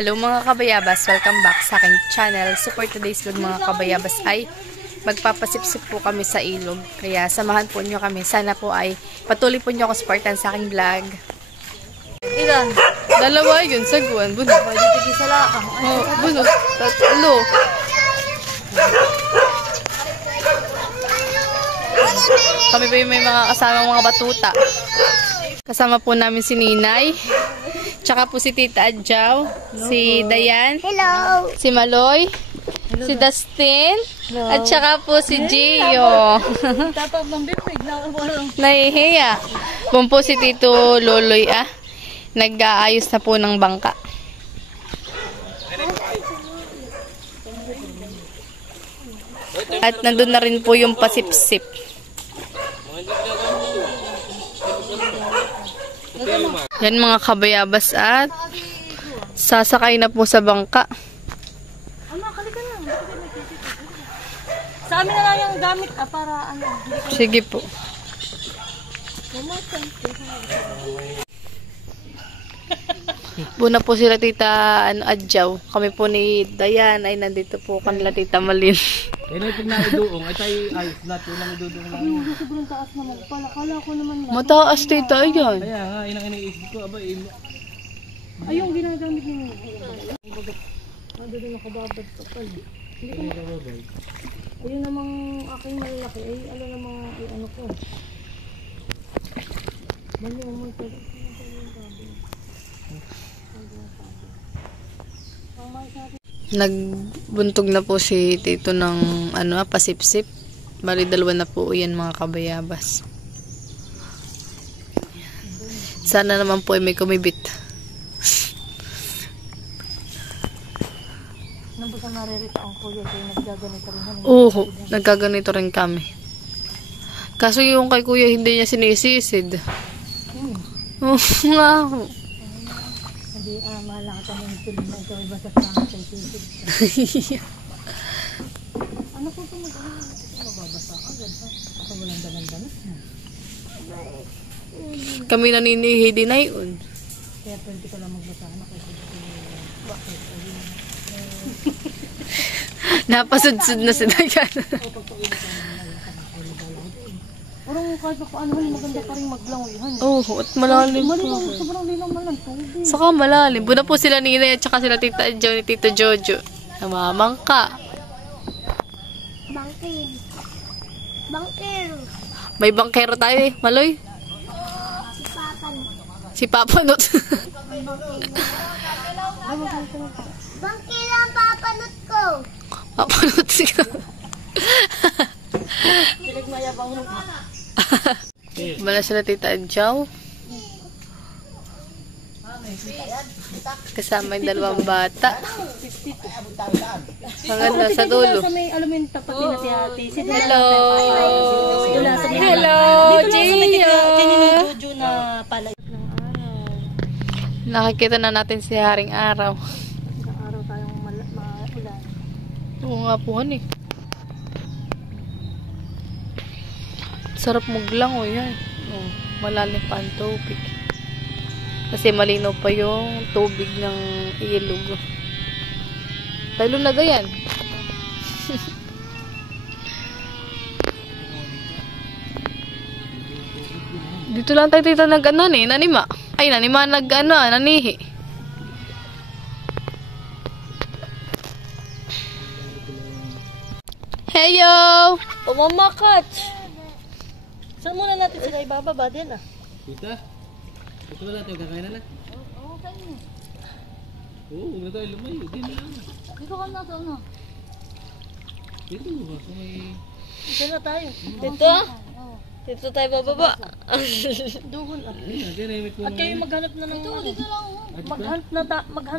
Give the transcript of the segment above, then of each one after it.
Hello mga kabayabas, welcome back sa aking channel. So for today's vlog mga kabayabas ay magpapasipsip po kami sa ilog. Kaya samahan po nyo kami. Sana po ay patuloy po nyo ako supportan sa aking vlog. Ilan? Dalawa yun, sagwan. Buno. Pwede tigil sa lakang. Oh, buno. Tatlo. Kami pa yung may mga kasamang mga batuta. Kasama po namin si Ninay. Tsaka po si Tita Adjaw, si Dayan, Hello! si Maloy, si Dustin, at tsaka po si Gio. Tatawag ng bibig na walang. Nahihiya. Kung po si Tito Loloy nag-aayos na po ng bangka. At nandun na rin po yung pasipsip. Yan mga kabayabas at sasakay na po sa bangka. Ano, kalika lang. Sa amin na lang yung gamit para ano. Sige po. Buna po sila Tita Adjaw. Kami po ni Dayan ay nandito po kanila Tita Malin. Eh, pag naiduong, ay tayo ayos lahat. Walang iduduong lang. Ayun, sobrang taas naman. Kala ko naman lang. Mataas Tita, ayan. Kaya nga, inang iniisip ko, aba, Ayun, ginagamit niyo. Ano din nakababad pa pala. Hindi ko nakababay. Ayun namang aking malalaki. Ay, ano namang, ano ko. Mali mo ito. Nagbuntog na po si Tito ng pasipsip. Bali dalawa na po yan mga kabayabas. Sana naman po ay may kumibit. Nang basta naririta ang kuya kaya naggaganito rin. Oo, nagkaganito rin kami. Kaso yung kay kuya hindi niya sinisisid. Oo nga. Hindi, mahal ka ng film na ito. Iba sa pangit ay sisig. Ano po ito mababasa ka? Ako walang dalang-dalas na. Kami naninihi din na yun. Kaya pwede ko lang magbasa na kasi bakit? Napasudsud na si Dayan. Parang kahit pa paano maganda pa rin maglangoy. Oo, at malalim po. Sobrang lilang man lang tubig. Saka malalim. Buna po sila Ninay at saka sila Tita Adjaw ni Tito Jojo. Namamangka. Bangkir. Bangkir. May bangkero tayo eh. Maloy? Si Papanot. Bangkir ang papanot ko. Papanot siya. Pinagmayabang mo. Bala sila Tita Adjaw. Kasama yung dalawang bata. Hanggang nasa dulo. Sa may alumin tapat din natin ate. Hello! Hello, Gio! Jojo na pala. Nakikita na natin si Haring Araw. Isang araw tayong maulan. Oo nga po, eh. Sarap maglangoy yan. Oh, malalim pa ang tubig. Kasi malinaw pa yung tubig ng ilog. Talo na Dayan. Dito lang tayo Tita nanima. Ay, nanima nanihi. Heyo! Pamamakach! Saan muna natin sila ibababa din Tita? Ito na natin, kakain na lang. Oo, tayo. Oo, huwag na tayo lumayo. Hindi na lang. Dito ka na, ano? Dito ba? So may... Dito na tayo. Dito? Dito tayo bababa. Dugon Ayun, ginamit ko At kayo maghanap na ng... Dito lang. Maghanap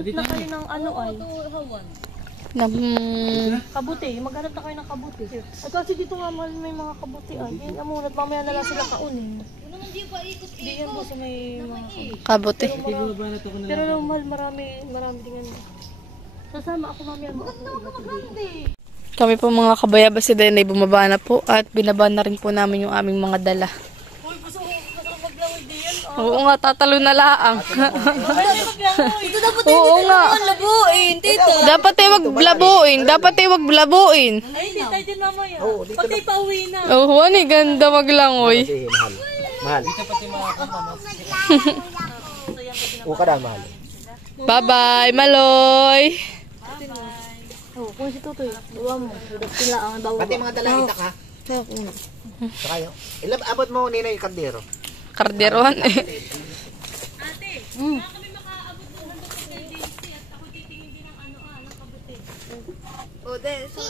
na kayo ng ano ay. Kabuti. Maghanap na kayo ng kabuti. At kasi dito nga mahal may mga kabuti ay. Yan amunat. Mamaya na lang sila kaunin. Hindi yan po sa may mga Kabuti. Pero mahal marami din yan. Sasama ako mamaya mga Kami po mga kabayabas si Dayan ay bumaba na po at binaba na rin po namin yung aming mga dala. Uy, gusto ko maglangoy din yan. Oo nga, tatalo na laang. Ito dapat Oo nga. labuin, tita. Dapat ay wag blabuin. Dapat ay wag blabuin. Ay, tita, din mamaya. Pati pauwi na. Oh, ani ganda maglangoy. Mahal. Mahal. Dito pati mga kamama. O ka na, mahal. Bye-bye, Maloy. Oh, kung si Tutoy, buwa mo. Sila ang bawa. Pati mga dalahita ka. Saka yun. Abot mo nina yung kandero. Karderon.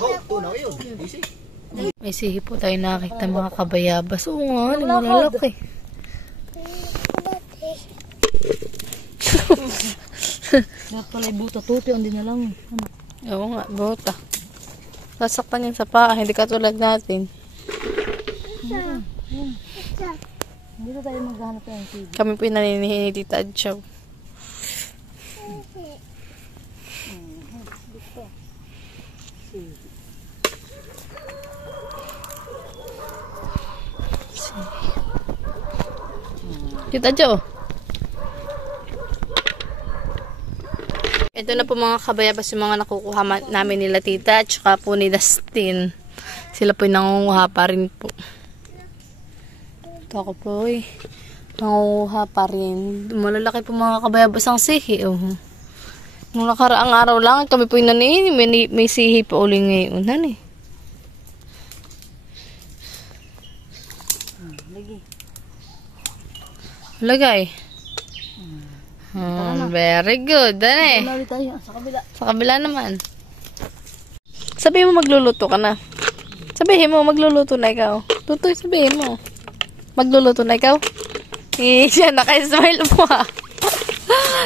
Oh, tunaw yun. Easy. May sihi po tayo nakakita mga kabayabas. Oo nga, malalaki. Dapat pala ibuta Tutoy, hindi na lang. Oo nga, bota. Sasaktan yan sa paa, hindi katulad natin. Dito tayo maghanap ng TV. Kami po yung naninihi ni Tita Adjaw. Tita Adjaw. Ito na po mga kabayabas yung mga nakukuha namin nila Tita at saka po ni Dustin. Sila po yung nangunguha pa rin po. Ito ako po eh. Nangunguha pa rin. Malalaki po mga kabayabas ang sihi. Oh. Nung nakaraang araw lang kami po yung nanihin. May sihi pa uli ngayon. Hani? Lagay. Very good. Dane. Lalo tayo, sa kabila. Sa kabila naman. Sabihin mo magluluto ka na. Sabihin mo magluluto na ikaw. Tutoy, sabihin mo. Magluluto na ikaw? Siya, naka-smile po ha.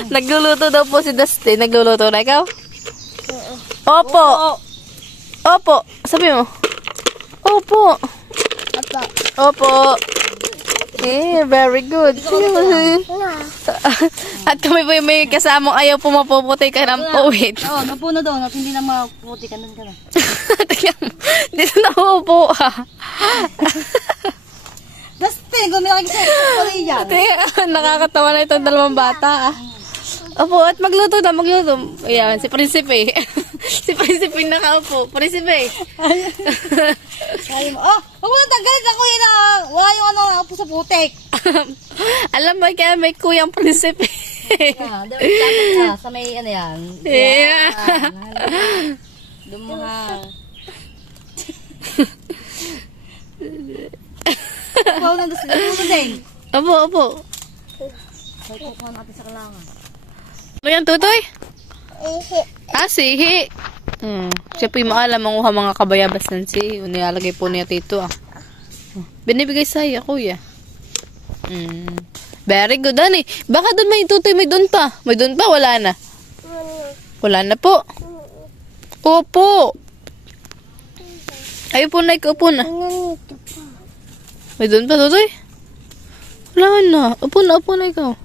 Nagluluto daw po si Dustin. Nagluluto na ikaw? Opo. Opo. Sabihin mo. Opo. Opo. Very good. At kami po yung may kasamang ayaw po mapuputi ka ng puwit. Oo, napo na daw. Hindi na maputi ka. Doon ka na. Tingnan mo. Dito na uupo ah. Dustin, gumilaki siya. Pariyan. Nakakatawa na itong dalawang bata ah. Opo, at magluto na, magluto. Ayan, si Prinsipe. Si Prinsipe nakaupo. Prinsipe. Sabi mo, oh, huwag mo tagal na kuya na. Wala yung ano, ako sa putik. Alam mo, kaya may kuyang Prinsipe. Dapat na, sa may ano yan. Yeah. Doon mga... Ikaw na Dustin. Ito din. Opo, opo. May kukuha natin sa kalangan. Ano yan, Tutoy? Ah, sihi. Siya po yung maalam manguha mga kabayabas ng sihi. Nilalagay po niya dito ah. Binibigay sa'yo, kuya. Very good, ani. Baka doon may Tutoy, may doon pa. May doon pa, wala na. Wala na po. Opo. Ayaw po na, ikaw po na. May doon pa, Tutoy? Wala na. Upo na ikaw.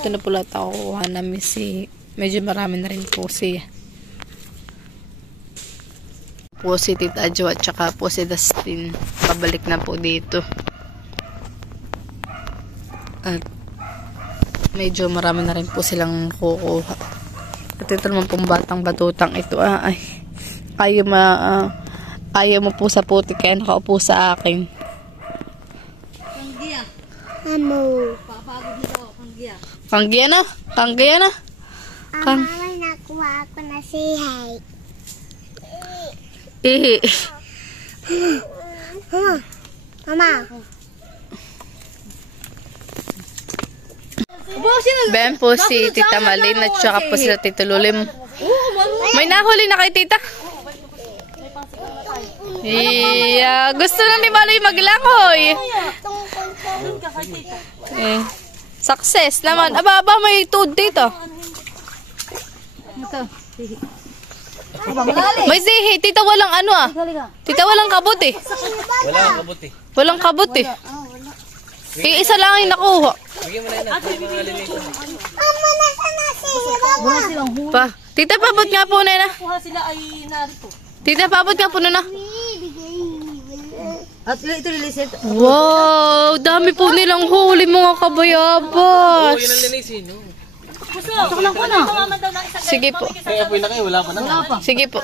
Ito na po lahat ako kuha namin medyo marami na rin po siya. Po si Tita Jo at saka po si Dustin. Pabalik na po dito. At medyo marami na rin po silang kukuha. At ito naman pong batang batutang ito. Ay, ayaw mo po sa puti kaya nakaupo sa akin. Panggiya. Amo. Papagod nito, panggiya. Kanggiya na. May nakuha ako na sihay. Ihi. Mama. Ben po si Tita Malin at saka po sila Tita Lulim. May nahuli na kay Tita? Iya, gusto na ni Maloy maglangoy. Success naman. Aba, may tuod dito. Ito. May sihi. Tita walang ano ah. Tita walang kabuti. Wala kang kabuti. Walang kabuti. Isa lang yung nakuha. Bigyan mo na yun natin yung mga linito. Wala silang huli. Pa. Tita, pabot nga po na na. Kuha sila ay narito. Tita, pabot nga po na na. At ito release ito. Wow, dami po nilang huli mga kabayabas. Yun ang linisin. No? Pasok lang ko na. Sige po. Kaya apoy na kayo, wala pa na. Wala pa. Sige po.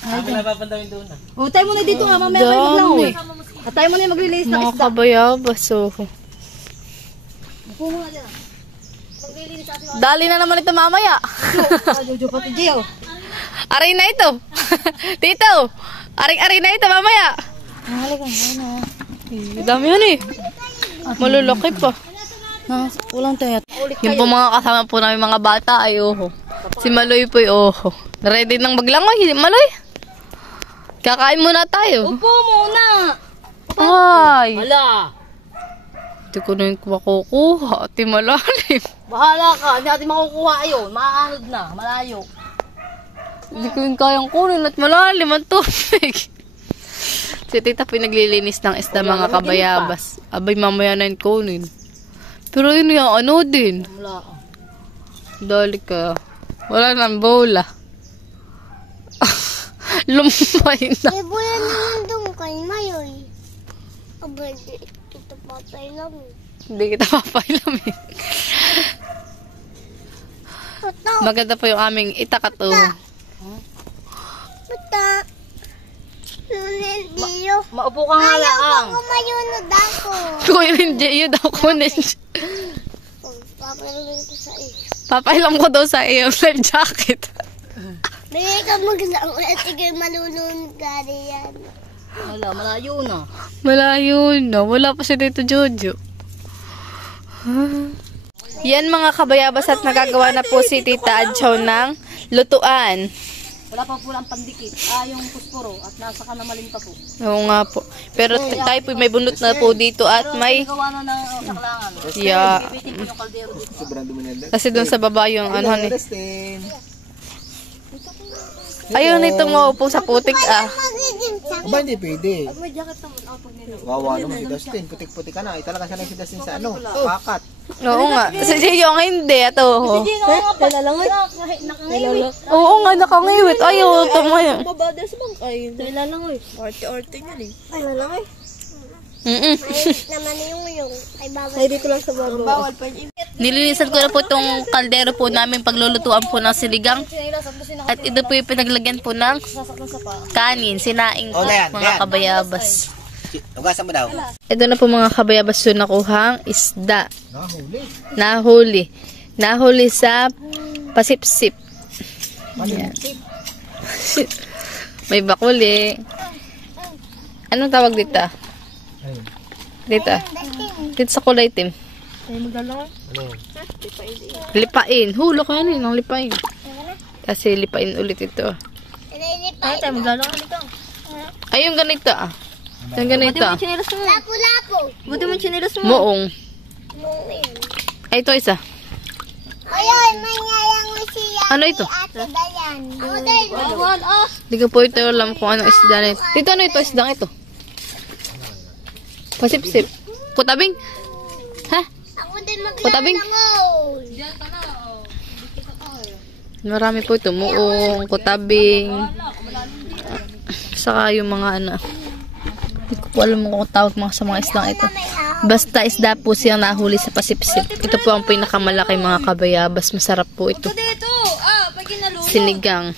Kami napapandawin doon na. O, tayo muna dito nga. Mamaya kayo maglangoy. At tayo muna yung mag-release ng Mga isda. kabayabas, oh. Upo muna dyan. Mag-release natin. Dali na naman ito mamaya. Jojo pati Gio. Aray na ito. Tito, aring-aring na ito mamaya. Mahalaga, ano. Dami yan eh. Malulaki pa. Walang tayo. Yung po mga kasama po namin mga bata ay oho. Si Maloy po ay oho. Ready nang maglangoy, Maloy. Kakain muna tayo. Upo muna. Ay, Hala. hindi ko na yung makukuha. Ati malalim. Bahala ka. Hindi natin makukuha yun. Maaanod na. Malayo. Hindi ko yung kayang kunin at malalim ang tubig. Si tita pinaglilinis ng isda mga kabayabas. Abay mamaya na yung kunin. Pero yun yung ano din. Wala. Dali ka. Wala nang bola. Lumpay na. Ibo yan naman doon kay Mayoy. Abay, ito patay lang. Hindi kita papailamin. Ito, Maganda po yung aming itakato. ito. Nunin diyo. Maupo ka nga lang. Ako mayunod ako. Kunin yun daw kunin. Papalagyan ko sa iyo. Papailam ko daw sa iyo life jacket. Bigay ka maglang. Sige, malulunod ka yan. Wala, malayo na. Malayo na. Wala pa si Tito Jojo. Yan mga kabayabas at nagagawa na po si Tita Adjaw ng lutuan. Wala pa po lang pandikit. Yung pusporo. At nasa kanamaling pa po. Oo nga po. Pero tayo po may bunot na po dito at may... Gawa na ng saklangan. Yeah. Bibitin po yung kaldero dito. Sobrang dumi na yan. Kasi doon sa baba yung ano ni. Dustin. Ayun, ito mo po sa putik ah. Magiging sa Aba, hindi pwede. May jacket naman. Pag nila. Wawa naman si Dustin. Putik-putik ka na. Talaga sanay si Dustin sa ano. Pakat. Oo nga. Si Gio nga hindi. Ito. Oh. Kailalangoy. Kailalangoy. Oo nga, nakangiwit. Ayaw, tumayo. Mabada sa bangkay. Kailalangoy. Arte-arte yun eh. Kailalangoy. naman yung ay bawal. Ay, dito lang sa baba. Bawal pa yun. Nilinisan ko na po itong kaldero po namin paglulutuan po ng siligang. At ito po yung pinaglagyan po ng kanin, sinaing po, mga kabayabas. Ugasan mo daw. Ito na po mga kabayabas yung nakuhang isda. Nahuli. Nahuli sa pasipsip. Ayan. May bakuli. Anong tawag dito? Dito. Dito sa kulay itim. Lipain. Hulo ka yan ng lipain. Kasi lipain ulit ito. Ay, tayo maglalaro dito. Ay, yung ganito ah. Yung ganito ah. Lapo-lapo. Buti mo chinilas mo. Moong. Nung yun. Ay, ito isa. Ayun, manyayang mo siya. Ano ito? Ate Dayan. Ako din. Bawal, Hindi ko po ito alam kung anong isda na ito. Dito ano ito? Isdang ito. Pasipsip. Kutabing. Ha? Ako din Kutabing. maglalaro. Marami po ito. Muong, kutabing. Saka yung mga ano. Hindi ko po alam kung tawag mga sa mga isdang ito. Basta isda po siyang nahuli sa pasipsip. Ito po ang pinakamalaki mga kabayabas. Masarap po ito. dito. Pag ginalo. Sinigang.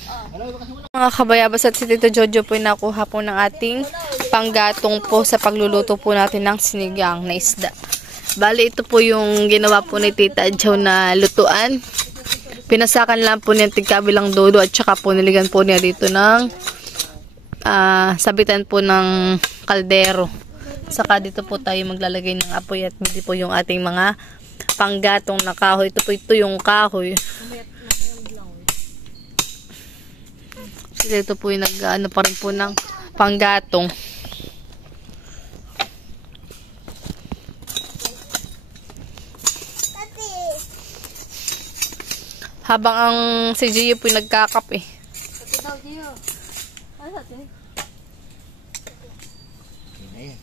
Mga kabayabas at si Tito Jojo po nakuha po ng ating panggatong po sa pagluluto po natin ng sinigang na isda. Bali, ito po yung ginawa po ni Tita Adjaw na lutuan. Pinasakan lang po niya tigkabilang dulo at saka po niligan po niya dito ng sabitan po ng kaldero. Saka dito po tayo maglalagay ng apoy at hindi po yung ating mga panggatong na kahoy. Ito yung kahoy. Dito po yung nag-ano pa rin po ng panggatong. Habang ang si Gio po yung nagkakape. Ayan.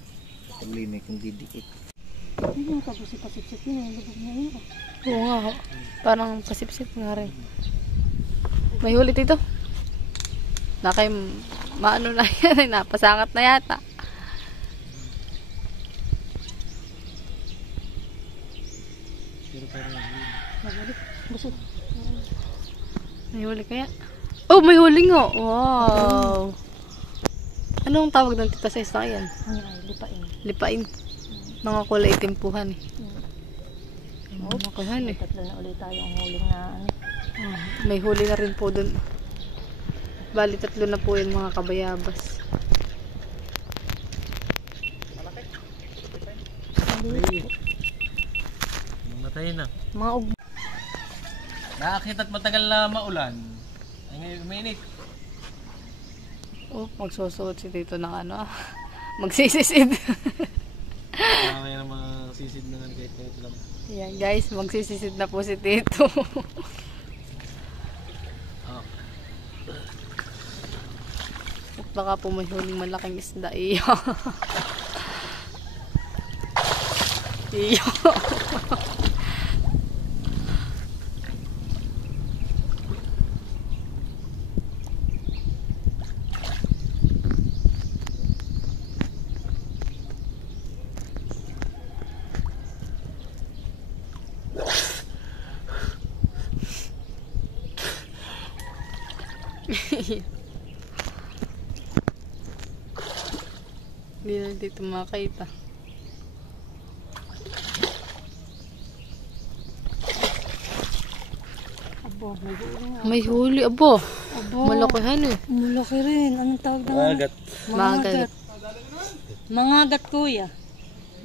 Paglimay kong didikit. Oo nga ho. Parang pasipsip nga rin. May huli dito. Maano na yan. Napasangat na yata. Busog. May huli kaya? Oh, may huli nga. Wow. Anong tawag ng tita sa isang yan? Ano ay, lipain. Lipain. Mga kulay itimpuhan eh. Mga kuhan eh. Tatlo na ulit tayo ang huling na ano. May huli na rin po dun. Bali, 3 na po yung mga kabayabas. Matay na. Mga Nakakit at matagal na maulan. Ay ngayon uminit. oh, magsusuot si Tito ng ano ah. Magsisisid. Mamaya na mga sisid na nga kahit kahit lang. Yan guys, magsisisid na po si Tito. Ah. At baka po may huling malaking isda. Iyo. Iyo. Hindi na dito makita. Abo, may huli nga. May huli, abo. Abo. Malakihan eh. Malaki rin. Anong tawag na? Agat. Mangagat. Mangagat kuya.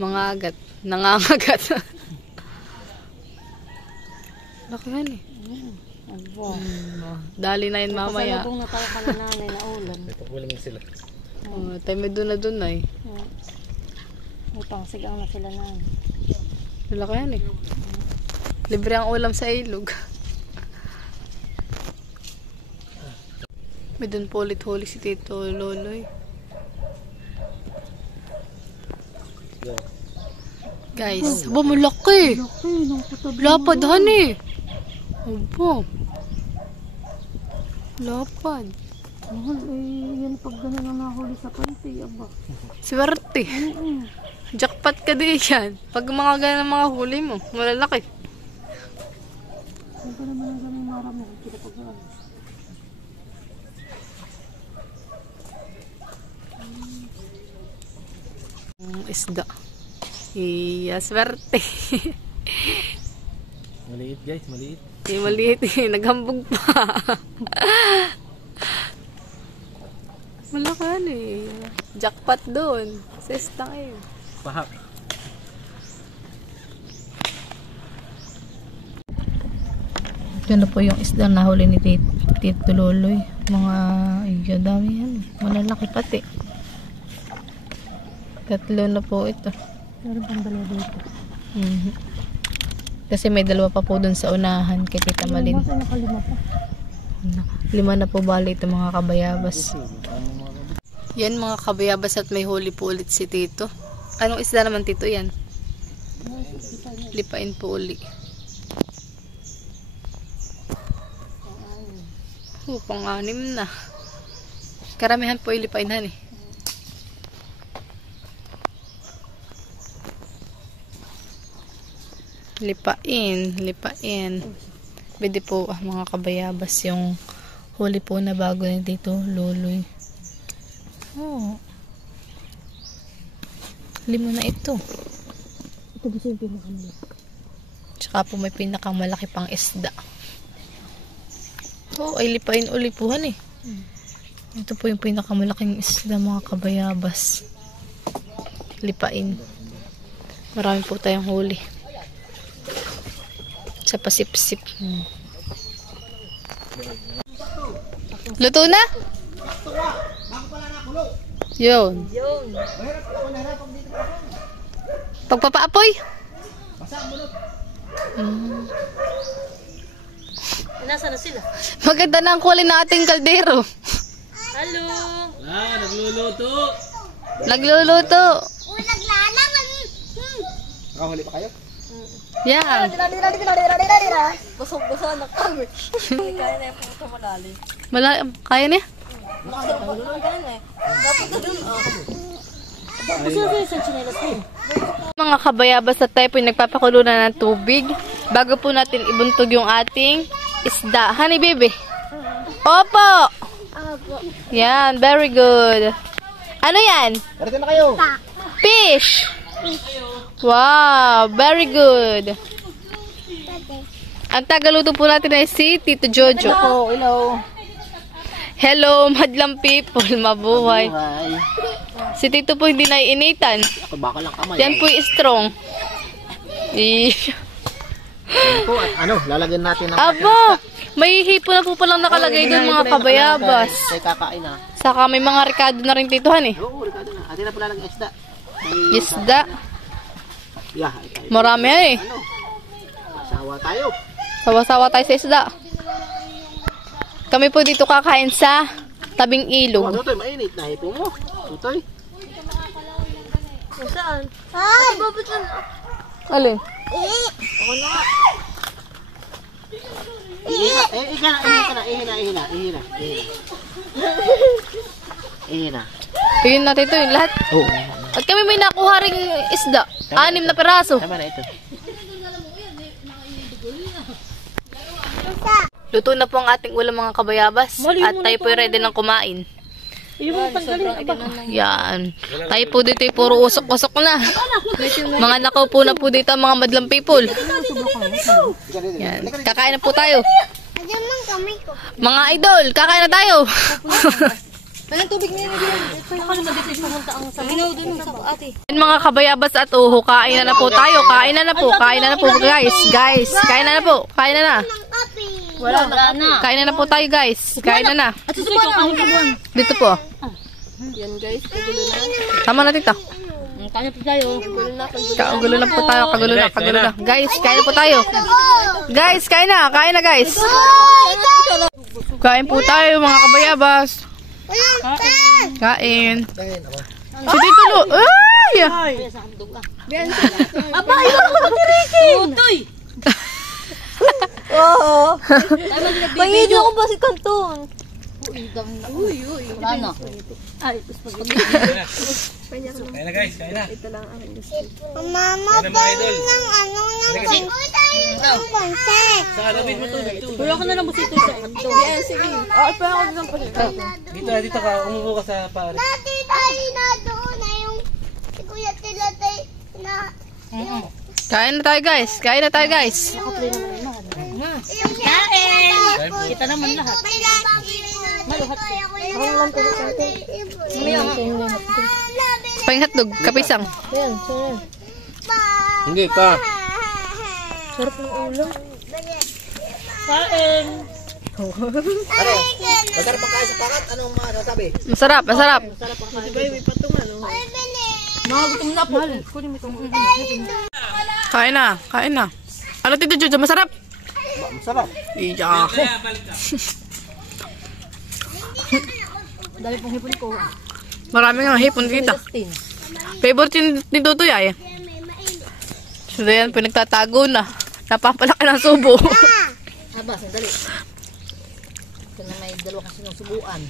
Mangagat. Nangangagat. Lakihan eh. Abo. Dali na yun mamaya. Pasalubong na tayo kala nanay na ulam. Pagkulang sila. Oh, tayo may doon na doon ay. May pangsigang na sila nanay. Lakihan eh. Libre ang ulam sa ilog. May doon po ulit huli si Tito Loloy. Guys, aba malaki. Lapad hani. Aba. Lapad. Mahal eh, yan pag gano'n ang nahuli sa panty, aba. Swerte. Jackpot ka di yan. Pag mga ganang mga huli mo, malalaki. Ano ba naman ang gano'ng marami? Kita pag gano'n. Isda. Iya, swerte. Maliit guys, maliit. Di maliit eh. Naghambog pa. Malakan eh. Jackpot doon. Sestang eh. Pahak. Ito na po yung isda na huli ni Tito Loloy. Mga, iya, dami yan. Malalaki pati. 3 na po ito. Meron pang dalawa dito. Kasi may 2 pa po dun sa unahan kay Tita Malin. Ay, nakalima pa. 5 na po bali ito mga kabayabas. Yan mga kabayabas at may huli po ulit si Tito. Anong isda naman Tito yan? Lipain po uli. Pang-anim na. Karamihan po ilipainhan eh. Lipain. Pwede po mga kabayabas yung huli po na bago na dito, Loloy. Oh. 5 na ito. Ito ba yung pinakamali? Tsaka po may pinakamalaki pang isda. Oh, ay lipain uli po eh. Ito po yung pinakamalaking isda mga kabayabas. Lipain. Marami po tayong huli. Sa pasipsip. Luto na? Yun. Pagpapaapoy? Nasa na sila? Maganda na ang kulay ng ating kaldero. Hello! Ah, nagluluto. Nagluluto. Naglalaman. Nakahuli pa kayo? Yan. Busog-busog na kami. Kaya na yung puto malalim. Kaya niya? Busog yung isang chinelas mo. Mga kabayabas at tayo po yung nagpapakulo na ng tubig. bago po natin ibuntog yung ating isda. Honey, baby. Opo! Opo. Yan, very good. Ano yan? Narito na kayo. Fish! Wow, very good. Ang tagaluto po natin ay si Tito Jojo. Hello. Hello, madlang people, mabuhay. Hi. Si Tito po hindi naiinitan. Ako baka lang kamay. Yan po strong. Yan po at ano, lalagyan natin ng Abo! May hipo na po palang nakalagay doon mga kabayabas. Ay kakain na. Saka may mga rekado na rin tituhan eh. Oo, Ricardo na. Atin na po lalagyan isda. Isda. Yeah, ay tayo. Marami eh. Ano? Masawa tayo. Sawa-sawa tayo sa isda. Kami po dito kakain sa tabing ilog. Tutoy, mainit na hipo mo. Tutoy. Saan? Ay! Alin? Ako na nga. Ihina. Tingin natin ito yung lahat. Oo. At kami may nakuha ring isda. 6 na peraso. Tama na ito. Luto na po ang ating ulam mga kabayabas. At tayo po ready ng kumain. Yan. Tayo po dito ay puro usok-usok na. Mga nakaw po na po dito ang mga madlang people. Yan. Kakain na po tayo. Ayan lang kamay ko. Mga idol, kakain na tayo. Walang tubig na yun. Saka naman dito pumunta ang sa Minaw doon sa ate. Yan mga kabayabas at uho, kain na po tayo. Kain na po. Kain na po guys. Guys, kain na po. Kain na. Ang kape. Wala na. Kain na po tayo guys. Kain na. At susubuan ang kabuan. Dito po. Yan guys, kagulo na. Tama na tita. Kaya po tayo. Kagulo na po tayo. Kagulo na. Guys, kain na po tayo. Guys, kain na. Kain na guys. Kain po tayo mga kabayabas. Kain. Si Tito Lu. Ay! Aba, iwan ko matirikin! Utoy! Oo. Pangidyo ko ba si Kanton? Uy. Wala na. Ay, Kaya na guys, kaya na. Mama, Kaya na mga idol. ng ano ng konsep. Sa alawin mo to. wala ka na lang busito sa kanto. Sige. Pa ako lang pa. Dito ka, umupo ka sa pare. Dati tayo na doon na yung si Kuya Tilatay na Kain na tayo guys. Kain na tayo guys. Kita naman lahat. Maluhat ko. Pahing hotdog. Kapisang. Hindi pa. Sarap ng ulam. Kain. Ano? Masarap ang kain sa pakat? Anong masasabi? Masarap. Masarap. Mga gutom na po. Kunin mo itong Kain na. Kain na. Ano Tito Jojo? Masarap? Masarap. Iya ako. dami pong hipon ko. Marami nga hipon kita. Favorite ni Tutoy ay. So yan, pinagtatago na. Napapalaki ng subo. Aba, sandali. Ito na may dalawa kasi ng subuan.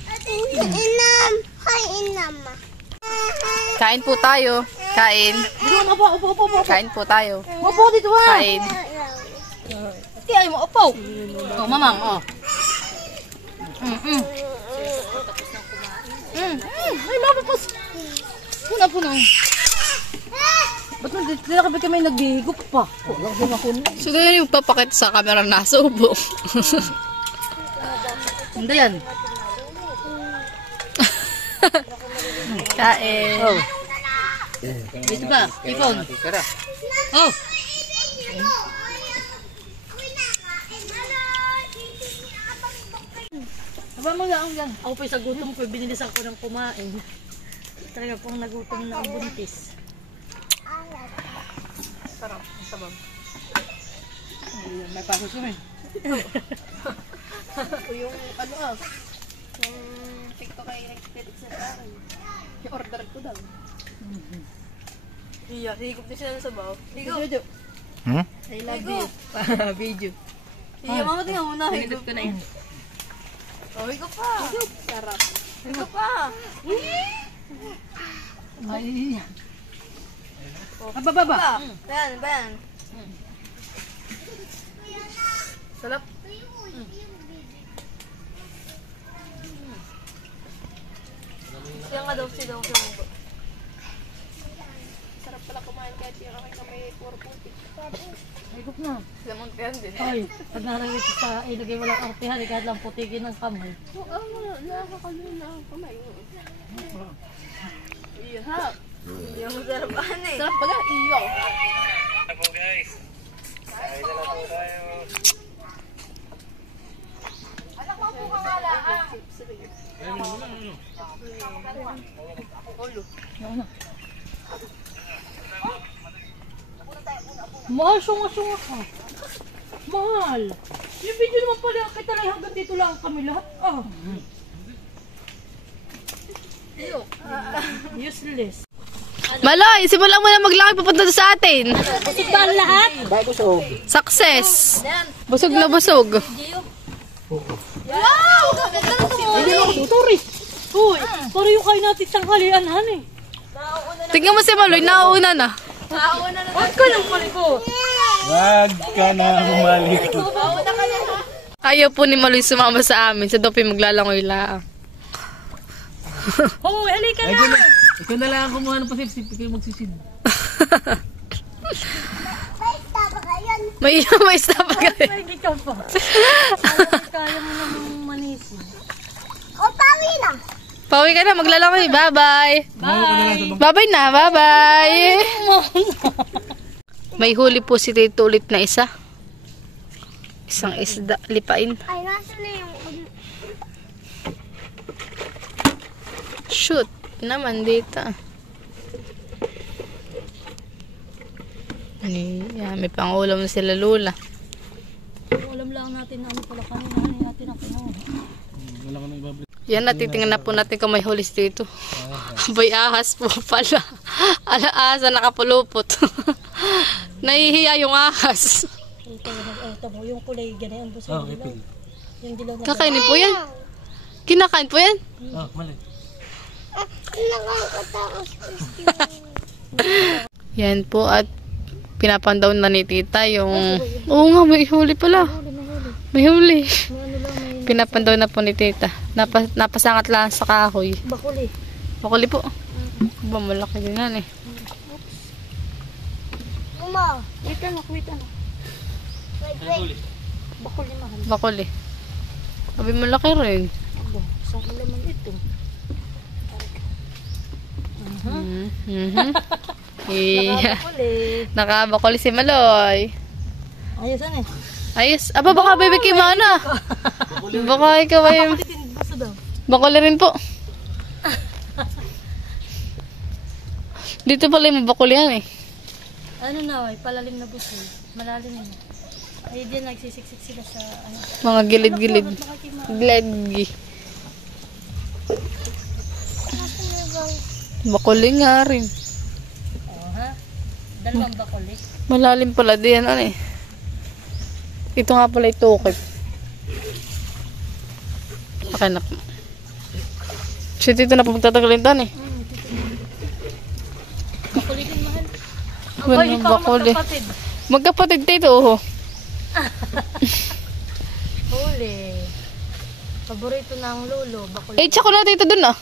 Inam. Hi, Inam. Kain po tayo. Kain. Dito ka na upo. Kain po tayo. Upo dito ha. Kain. Kaya mo upo. Oh, mamang, oh. Ay, mapapos. Puna. Ba't nagdala kami naghihigop pa? So yan yung papakita sa camera na subo. Hindi yan. Kain. Oh. Dito ba? Ipon. Oh. Aba mo lang yan. Ako pa sa gutom ko, binilis ako ng kumain. Talaga pong nagutom na ang buntis. Sarap. Ang sabang. May pasos mo eh. Yung ano yung TikTok ay nag-edit sa akin. I-order ko daw. Iya, higop din siya sa baw. Higop. I love you. Video. Iya, mama tingnan mo na. Higop ko na yan. Oh, higop pa. Higop. Sarap. Higop pa. Ay. Baba. Bayan. Sarap. Siya nga daw siya mundo. Sarap pala kumain kahit yung aking kamay puro puti. Higop na. Lamang yan din. Ay, pag narinig sa ilagay walang artihan, kahit lang putigin ng kamay. Nakakaloy na ang kamay. Iyo ha. Iyo masarap eh. Sarap baga, iyo. po guys. Kain na lang po tayo. Mahal, sunga-sunga ka. Mahal. Yung video naman pala, kita lang hanggang dito lang kami lahat. Ah. Useless. Maloy, simulan mo na maglaki papunta sa atin. Busog ba ang lahat? Bago sa og. Success. Busog na busog. Wow! Hindi mo tuturi. Uy, para yung kain natin tanghalian, han eh. Tingnan mo si Maloy, nauuna na. Huwag ka nang paliko. Wag ka na humaliko. Ayaw po ni Maloy sumama sa amin. Sa dopi maglalangoy lang. Hoy, halika na. Ikaw na lang ang kumuha ng pasip-sip. Ikaw magsisid. May isa pa kayo. Hindi ka pa. Kaya mo namang manisin. O, pawi na. Pauwi ka na, maglalangoy. Bye-bye. Bye. Bye-bye na, bye-bye. May huli po si Tito ulit na isa. Isang isda, lipain. Ay, nasa na yung... Shoot naman dito. Yeah, may pangulam na sila Lula. Alam lang natin na ano pala kanina. Ano natin ang pinuha. Wala ko na ibabalik. Yan, natitingnan na po natin kung may hulis dito. Bay ahas po pala. Alaasa nakapulupot. Nahihiya yung ahas. Ito mo, yung kulay ganyan. Ang Oh, busog dilaw. ipil. Yung dilaw na Kakainin po yan. Kinakain po yan. Oh, mali. Yan po at pinapandaw na ni tita yung... Oo nga, may huli pala. May huli. Pinapandaw na po ni tita. Napasangat lang sa kahoy. bakuli. Bakuli po. Ba, malaki din yan eh. Uma. Wait ano. Wait. Bakuli mahal. Bakuli. Sabi malaki rin. Abo, saan naman ito? Yeah. Bakuli. Nakabakuli si Maloy. Ayos ano eh. Ayos. Aba, baka bebe kay Mana. Baka ikaw ay... Basta daw. Bakuli rin po. Dito pala yung bakuli yan eh. Ano na ay palalim na busog. Malalim na. Ay diyan nagsisiksik sila sa ano. Mga gilid-gilid. Gilid. Bakuli nga rin. Oh ha. Dalawang bakuli. Malalim pala din ano eh. Ito nga pala itukip. Pakanak. Shit, ito na po magtatagalin tan eh. Bakuli din mahal. Wala Ay, ikaw bakuli. magkapatid. Magkapatid tayo oh. Huli. Paborito ng lolo, bakuli. Eh, tsaka na tayo dun ah.